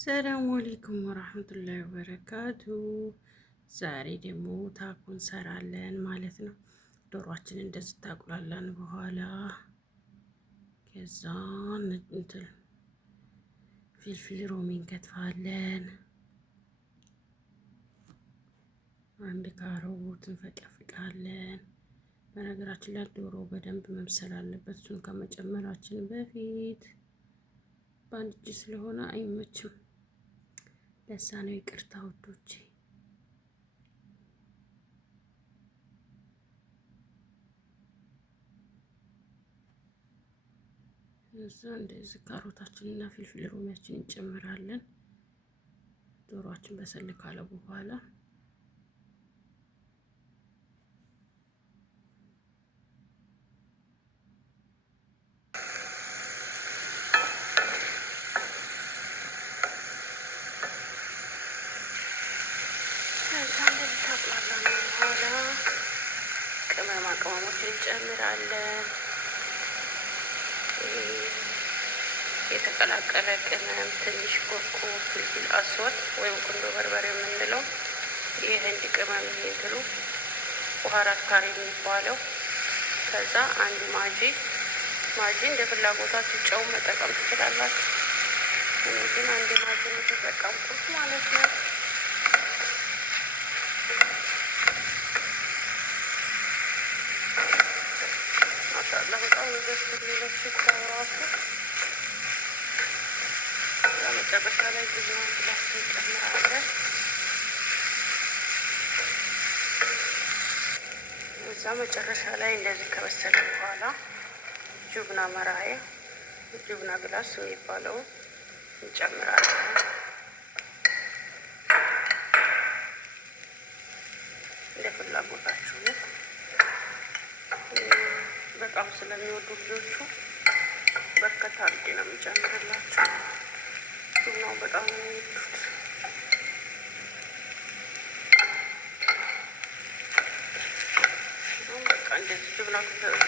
ሰላም አለይኩም ወራህመቱላሂ ወበረካቱ። ዛሬ ደግሞ ታኮ እንሰራለን ማለት ነው። ዶሯችንን እንደዚህ ታቁላላን በኋላ ከዛ እንትን ፊልፊል ሮሚ እንከትፋለን። አንድ ካሮት እንፈቀፍቃለን። በነገራችን ላይ ዶሮ በደንብ መብሰል አለበት። እሱን ከመጨመራችን በፊት በአንድ እጅ ስለሆነ አይመችም። ለዛ ነው ይቅርታ ውዶቼ። እዛ እንደዚህ ካሮታችንና ፍልፍል ሮሚያችን እንጨምራለን። ዶሮአችን በሰል ካለ በኋላ ቅመማ ቅመሞችን እንጨምራለን። የተቀላቀለ ቅመም፣ ትንሽ ኮርኩም፣ ፍልፍል አስወድ ወይም ቁንዶ በርበሬ የምንለው የህንድ ቅመም የሚንትሉ ቡሃራት ካሪ የሚባለው። ከዛ አንድ ማጂ እንደ ፍላጎታችሁ ጨው መጠቀም ትችላላችሁ። እኔ ግን አንድ ማጂ ነው የተጠቀምኩት ማለት ነው። ማሻአላህ በጣም ደስ የሚለው ሽታው ራሱ። መጨረሻ ላይ ብዙውን ግላስ እንጨምራለን። እዛ መጨረሻ ላይ እንደዚህ ከበሰለ በኋላ ጁብና መራያ ጁብና ግላስ የሚባለው እንጨምራለን። እንደ ፍላጎታችሁ ነው። በጣም ስለሚወዱ ልጆቹ በርከት አድርጌ ነው የምጨምርላችሁ። ጁብናው በጣም ነው የሚወዱት። በቃ እንደዚህ ጁብና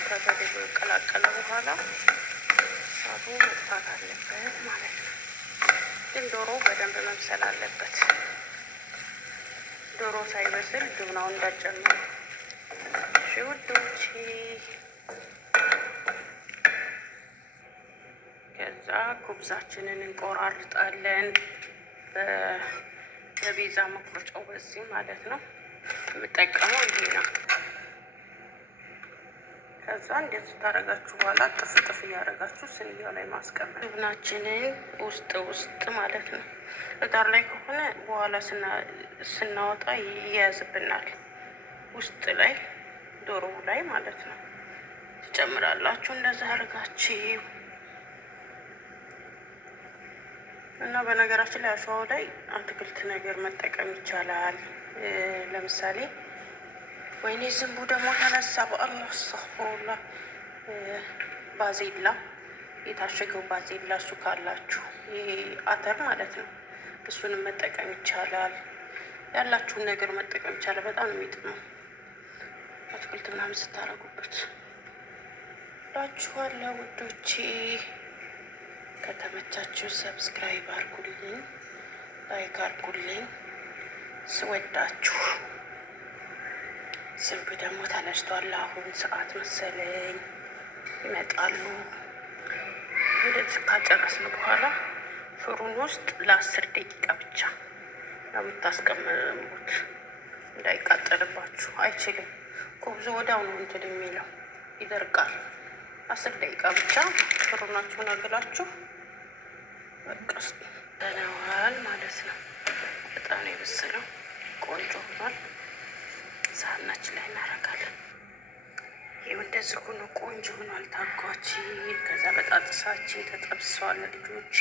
ከተቀላቀለ በኋላ እሳቱ መጥፋት አለበት ማለት ነው። ግን ዶሮ በደንብ መብሰል አለበት። ዶሮ ሳይበስል ጁብናው እንዳጨምሩ እሺ ውዶቼ። ከዛ ኩብዛችንን እንቆራርጣለን በቤዛ መቁረጫው በዚህ ማለት ነው። የምጠቀመው ይሄ ነው። ከዛ እንደዚህ ታረጋችሁ በኋላ ጥፍጥፍ እያደረጋችሁ ስንያው ላይ ማስቀመጥ። ጁብናችንን ውስጥ ማለት ነው። እዳር ላይ ከሆነ በኋላ ስናወጣ ይያዝብናል። ውስጥ ላይ ዶሮ ላይ ማለት ነው ትጨምራላችሁ። እንደዛ አድርጋችሁ እና በነገራችን ላይ አሸዋው ላይ አትክልት ነገር መጠቀም ይቻላል። ለምሳሌ ወይኔ ዝንቡ ደግሞ ተነሳ። በአላህ አስተግፊሩላ። ባዜላ የታሸገው ባዜላ እሱ ካላችሁ ይሄ አተር ማለት ነው። እሱንም መጠቀም ይቻላል። ያላችሁን ነገር መጠቀም ይቻላል። በጣም ነው የሚጥመው አትክልት ምናምን ስታረጉበት ላችኋለሁ ውዶቼ። ከተመቻችሁ ሰብስክራይብ አርጉልኝ፣ ላይክ አርጉልኝ። ስወዳችሁ። ዝንቡ ደግሞ ተነስቷል። አሁን ሰዓት መሰለኝ ይመጣሉ። እንደዚህ ካጨረስን በኋላ ፍሩን ውስጥ ለ10 ደቂቃ ብቻ ነው የምታስቀምጡት። እንዳይቃጠልባችሁ። አይችልም ኩብዙ ወዲያው ነው እንትን የሚለው ይደርቃል። 10 ደቂቃ ብቻ ፍሩናችሁን አግላችሁ በቃ ተነዋል ማለት ነው። በጣም ነው የበሰለው። ቆንጆ ሆኗል። ሳህናችን ላይ እናደርጋለን። ይኸው እንደዚህ ሆኖ ቆንጆ ሆኗል። ታጓችን ከዛ በጣጥሳችን ተጠብሰዋል። ልጆቼ